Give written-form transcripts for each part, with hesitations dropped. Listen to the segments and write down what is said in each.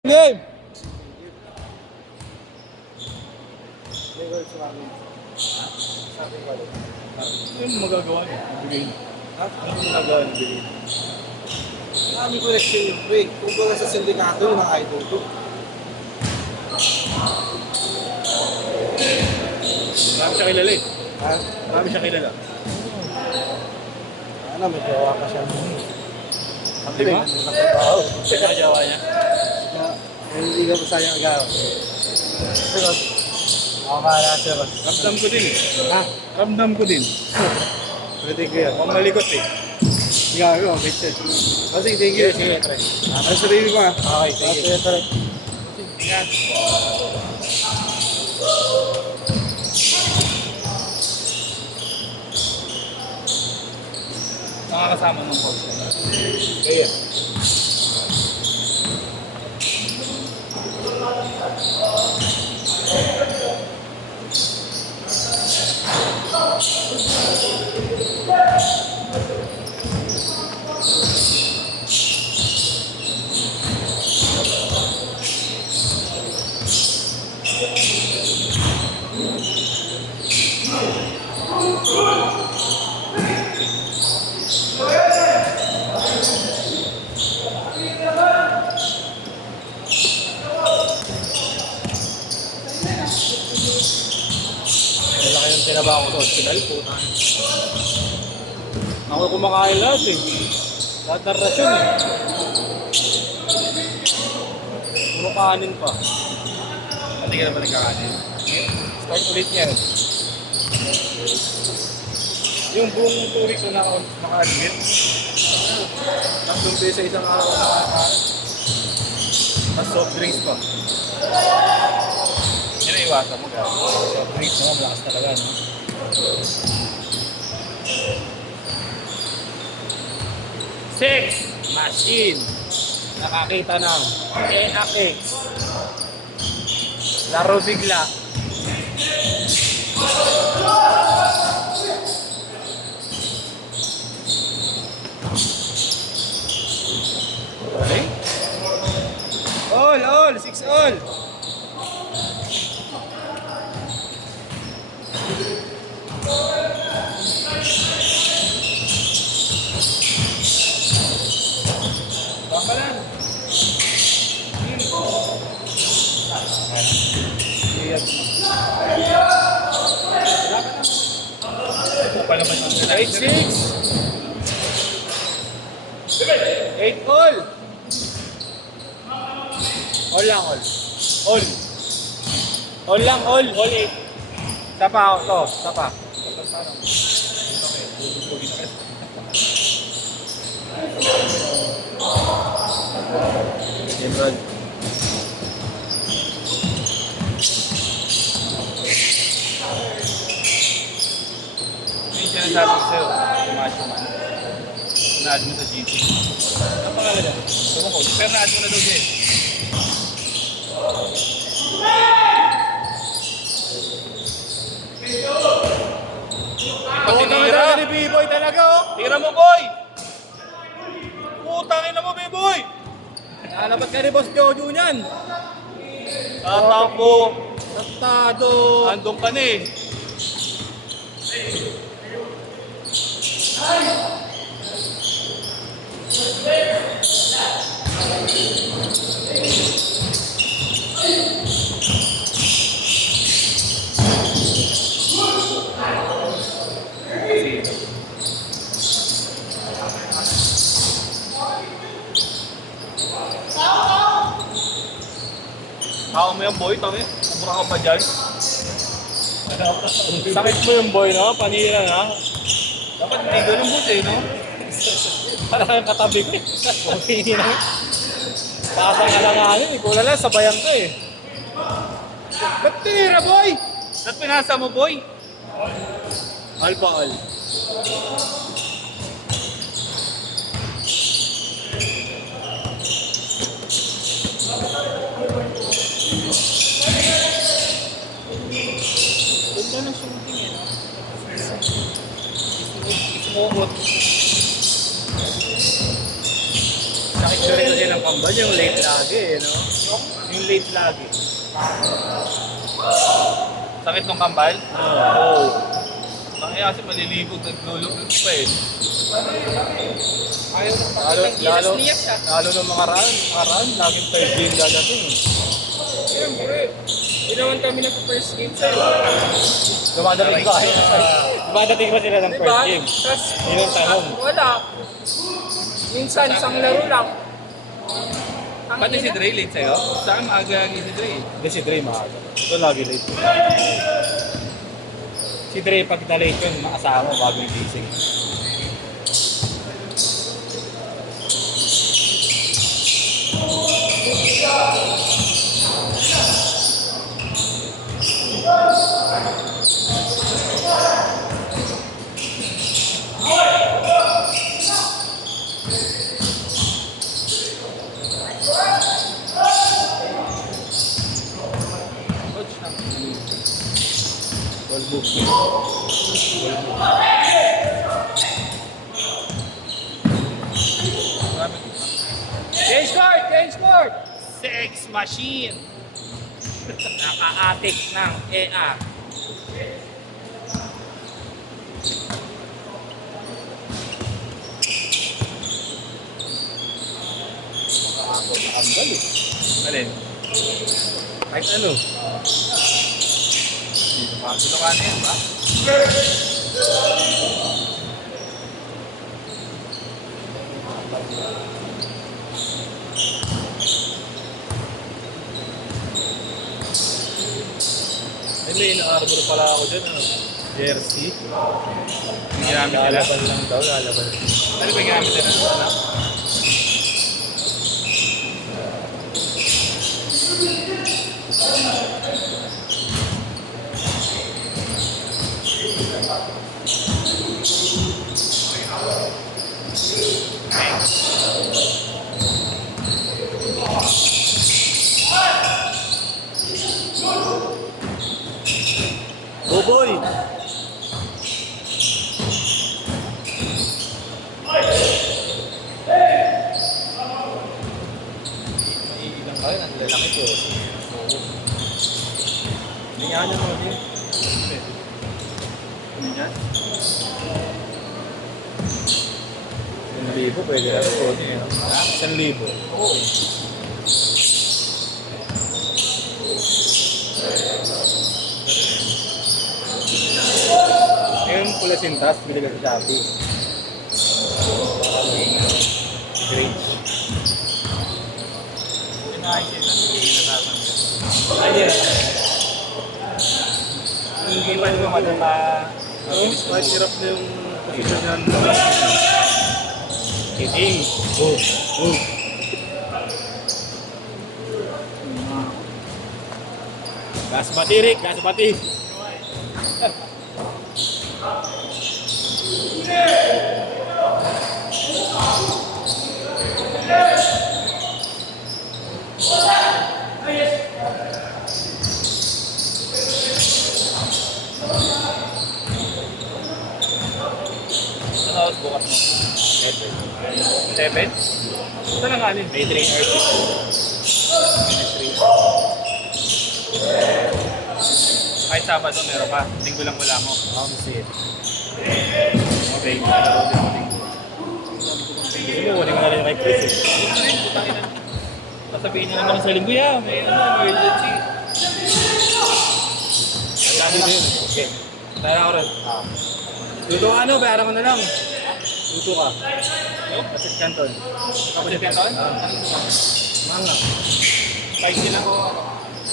Game! Ano yung magagawa niya? Bigay niya. Ha? Ano yung magagawa niya? Bigay niya. Marami koleksyon yung pre. Kung baga sa sindikato, yung mga idol ko. Marami siya kilala eh. Ha? Marami siya kilala. Ano, may gawa ka siya. Di ba? Nakatrabaho. Siya ang jawa niya. Hindi ka masayang agaw. Pero, ako kaya siya. Ramdam ko din eh. Ha? Ramdam ko din. Pwede ko yan. Huwag malikot eh. Gago, may check. Kasi, thank you. Sige, try. Ang sarili ko ha. Okay, sige. Tara. Ingat. Nakakasama ng coach. Kaya. Malaki yung tinabaho ko sa hospital po. Ako kumakain lahat eh. Lahat ng rasyon eh. Puro kanin pa. Hindi ka na ba nagkakanin? Start ulit yan. Yung buong 2 weeks na naka-admit. Tatlong beses sa isang araw na nakakain. Tapos soft drinks pa. Yan ang iwasan mo guys. Soft drinks mo, malakas talaga, no? Six, machine. Nakakita ng NX. Laro bigla. Okay? All, 6 all. Bakalan. Eight, 6. 8 all. All lang, all. All. All lang, all. All 8. Tapa ako to. Tapa. Game run. May sinasabi ko sa'yo. Tumacho man. Na-add mo sa GC. Ang pangalan na? Tama ko. Pero na-add mo na daw siya eh. Patinira ni B-Boy talaga oh. Tira mo boy. Putangin na mo B-Boy. Nalabat ka ni Boss Jojo niyan. Tatakbo. Tatado. Andong ka na eh. Tao mo yung boy, tangin. Kumura ka pa dyan. Sakit mo yung boy, no? Panira na. Dapat may ganun boss eh, no? Para kang katabi ko eh. Okay na. Pasang ka lang nga eh. Kung lang, sabayan ka eh. Ba't tinira, boy? Ba't pinasa mo, boy? Al pa, al. Ganda ng shooting eh, no? Ismumot. Sakit na rin kasi ng kambal yung late lagi eh, no? Yung late lagi. Sakit ng kambal? Oo. Kaya kasi malilibog, naglulog pa eh. Ayaw nang Lalo, pakitang gilas lalo, niya siya. lalo ng mga raan, laging 5 game dadating. Siyempre, di naman kami nagpa-first game sa'yo. Dumadating ba? Dumadating ba sila ng Diba? first game? Tapos, Yun ang tanong. wala. Minsan, isang laro lang. Ang Pati si ina. Dre late sa'yo? Sa akin maaga si Dre. Hindi si Dre maaga. Ito lagi late. Si Dre pag na-late yun, makasama bago yung gising. Coach na. Ball movement. Marami ko. Change court! Change court! Sex machine! Naka-atik ng EA. Nakakambal eh. Alin? Kahit ano. Sinukanin yan ba? Ay, may ina-arbor pala ako dyan. Ano? Jersey. Yung ginamit nila. Lalaban lang daw, lalaban. Ano ba yung ginamit nila? Ano? Boboy! Iilang kayo, ang lalaki ko. Hindi nga nyo mo din. Ano yan? 1,000 pwede na ito. 1,000. Oo. Yung pula sintas, binigay sa Shopee. Great. Pinakikita sa hindi natatanggal. Ayun. Hindi pa naman madama. Kahit hirap na yung position niyan. Kiting. Oh. Oh. Gas pati, Rick. Gas pati. Ano oras bukas mo? 7? Ito lang alin. May 3 hours. Kahit Sabado meron ka. Linggo lang wala mo. Ang sit. Okay. Laro din mo linggo. Gusto mo, kunin ko na rin kay Chris eh. Ito rin. Putangin na. Sasabihin niya naman sa linggo, yeah, may emergency. Ang dami din. Okay. Tara ako rin. Luto ka ano, bayaran mo na lang. Luto ka. Pasit Canton. Kapatid yan taon? Manga. Spicy lang ko.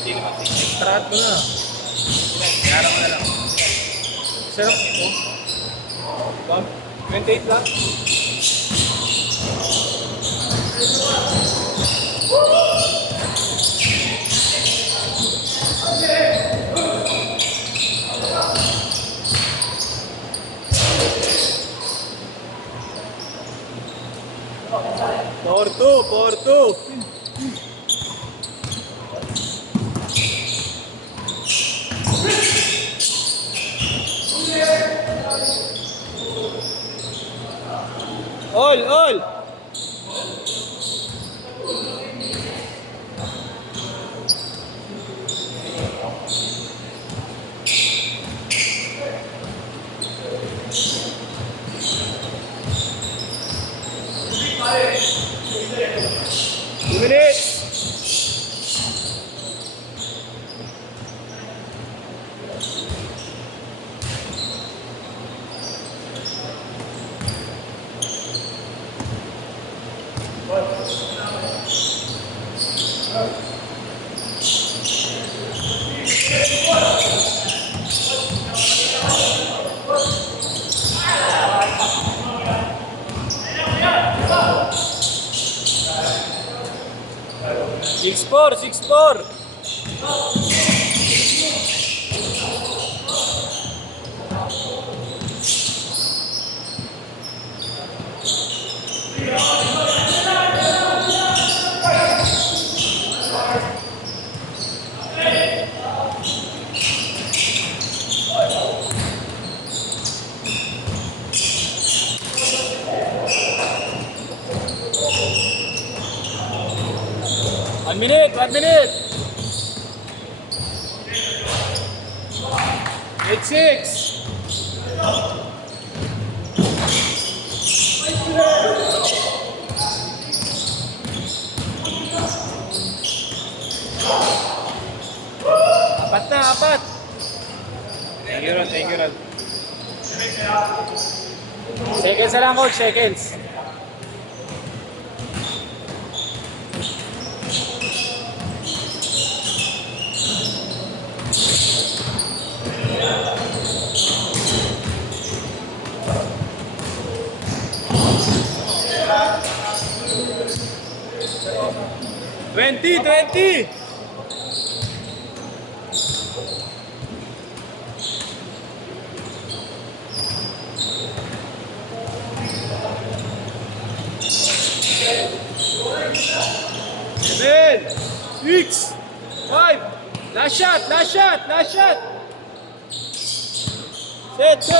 Hindi naman tingin. Extract mo na. Kaya mo na lang. Sarap ito. 28 lang. Porto, Porto. All. Six four, 6-4. One minute, 1 minute. 8-6. Apat na, apat. Thank you, Rod. Thank you, Rod. Seconds na lang, coach, seconds. Twenty. 7, 6, 5. Last shot. Set.